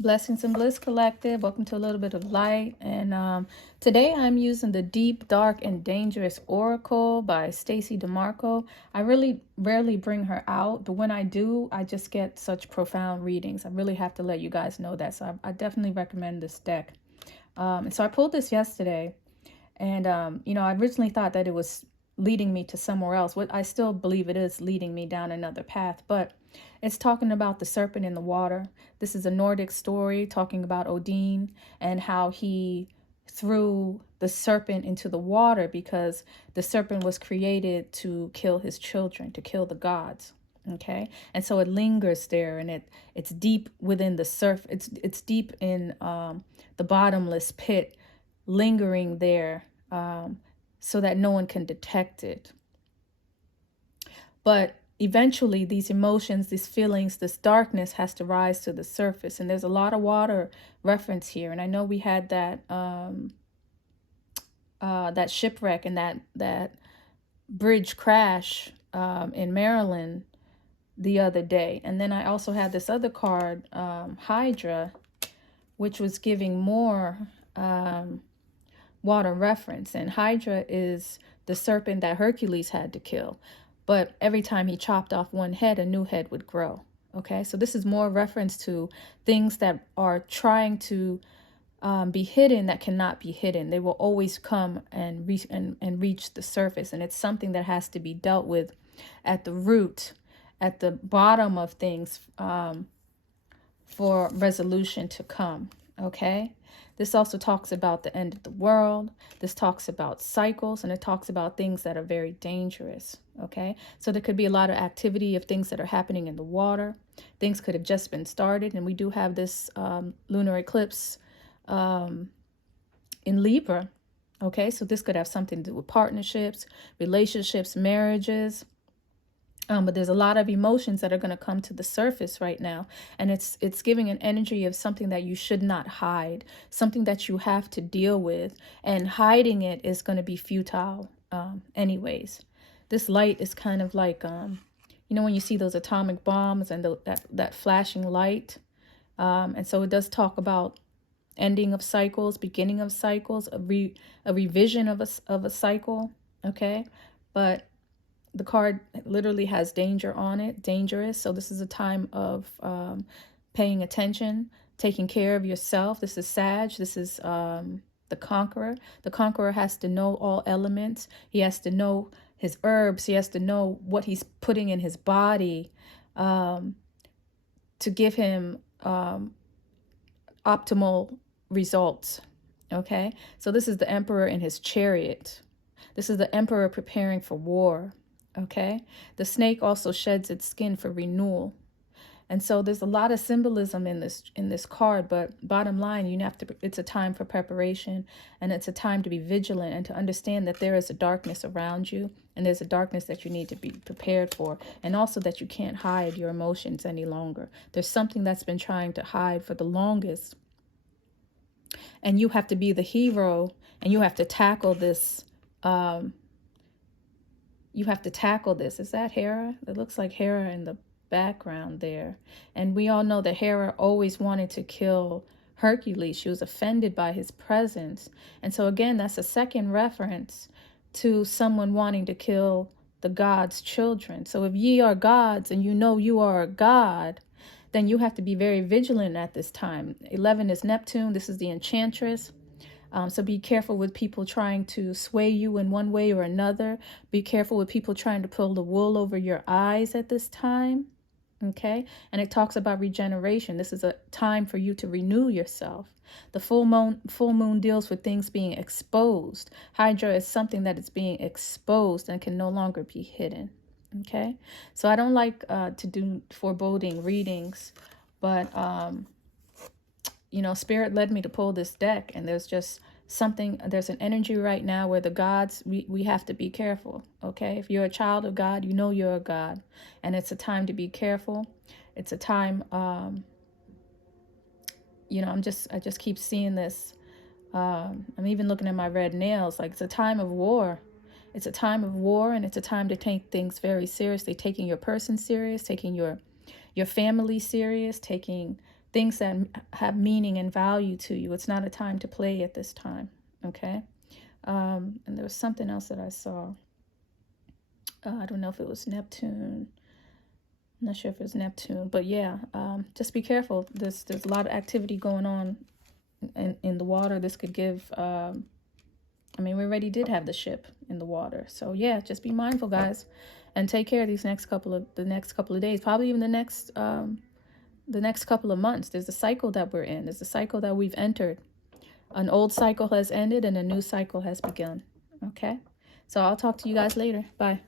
Blessings and Bliss Collective. Welcome to a little bit of light. And today I'm using the Deep, Dark, and Dangerous Oracle by Stacy DeMarco. I really rarely bring her out, but when I do, I just get such profound readings. I really have to let you guys know that. So I definitely recommend this deck. And so I pulled this yesterday, and I originally thought that it was leading me to somewhere else. What I still believe it is leading me down another path, but it's talking about the serpent in the water. This is a Nordic story talking about Odin and how he threw the serpent into the water because the serpent was created to kill his children, to kill the gods. Okay, and so it lingers there, and it's deep within the surf. It's deep in the bottomless pit, lingering there, so that no one can detect it. But eventually these emotions, these feelings, this darkness has to rise to the surface. And there's a lot of water reference here. And I know we had that that shipwreck and that bridge crash in Maryland the other day. And then I also had this other card, Hydra, which was giving more water reference. And Hydra is the serpent that Hercules had to kill. But every time he chopped off one head, a new head would grow. Okay, so this is more reference to things that are trying to be hidden that cannot be hidden. They will always come and reach the surface. And it's something that has to be dealt with at the root, at the bottom of things, for resolution to come. Okay, this also talks about the end of the world. This talks about cycles, and it talks about things that are very dangerous. Okay, so there could be a lot of activity of things that are happening in the water. Things could have just been started, and we do have this lunar eclipse in Libra. Okay, so this could have something to do with partnerships, relationships, marriages. But there's a lot of emotions that are going to come to the surface right now. And it's giving an energy of something that you should not hide, something that you have to deal with. And hiding it is going to be futile anyways. This light is kind of like, when you see those atomic bombs and that flashing light. And so it does talk about ending of cycles, beginning of cycles, a revision of a cycle. Okay, but the card literally has danger on it, dangerous. So this is a time of paying attention, taking care of yourself. This is Sag. This is the conqueror. The conqueror has to know all elements. He has to know his herbs. He has to know what he's putting in his body to give him optimal results. Okay, so this is the emperor in his chariot. This is the emperor preparing for war. Okay, the snake also sheds its skin for renewal. And so there's a lot of symbolism in this card, but bottom line, it's a time for preparation, and it's a time to be vigilant and to understand that there is a darkness around you, and there's a darkness that you need to be prepared for, and also that you can't hide your emotions any longer. There's something that's been trying to hide for the longest, and you have to be the hero, and you have to tackle this. You have to tackle this. Is that Hera? It looks like Hera in the background there. And we all know that Hera always wanted to kill Hercules. She was offended by his presence. And so again, that's a second reference to someone wanting to kill the god's children. So if ye are gods and you know you are a god, then you have to be very vigilant at this time. 11 is Neptune. This is the enchantress. So be careful with people trying to sway you in one way or another. Be careful with people trying to pull the wool over your eyes at this time. Okay, and it talks about regeneration. This is a time for you to renew yourself. The full moon deals with things being exposed. Hydra is something that is being exposed and can no longer be hidden. Okay, so I don't like to do foreboding readings, but Spirit led me to pull this deck, and there's an energy right now where the gods, we have to be careful. Okay, if you're a child of God, you know you're a God, and it's a time to be careful. It's a time, I just keep seeing this. I'm even looking at my red nails. Like, it's a time of war. It's a time of war, and it's a time to take things very seriously, taking your person serious, taking your family serious, taking things that have meaning and value to you. It's not a time to play at this time, okay? And there was something else that I saw. I don't know if it was Neptune. I'm not sure if it was Neptune, but yeah, just be careful. There's a lot of activity going on in the water. This could give, I mean, we already did have the ship in the water. So yeah, just be mindful, guys, and take care of the next couple of days, probably even the next couple of months. There's a cycle that we're in. There's a cycle that we've entered. An old cycle has ended and a new cycle has begun. Okay? So I'll talk to you guys later. Bye.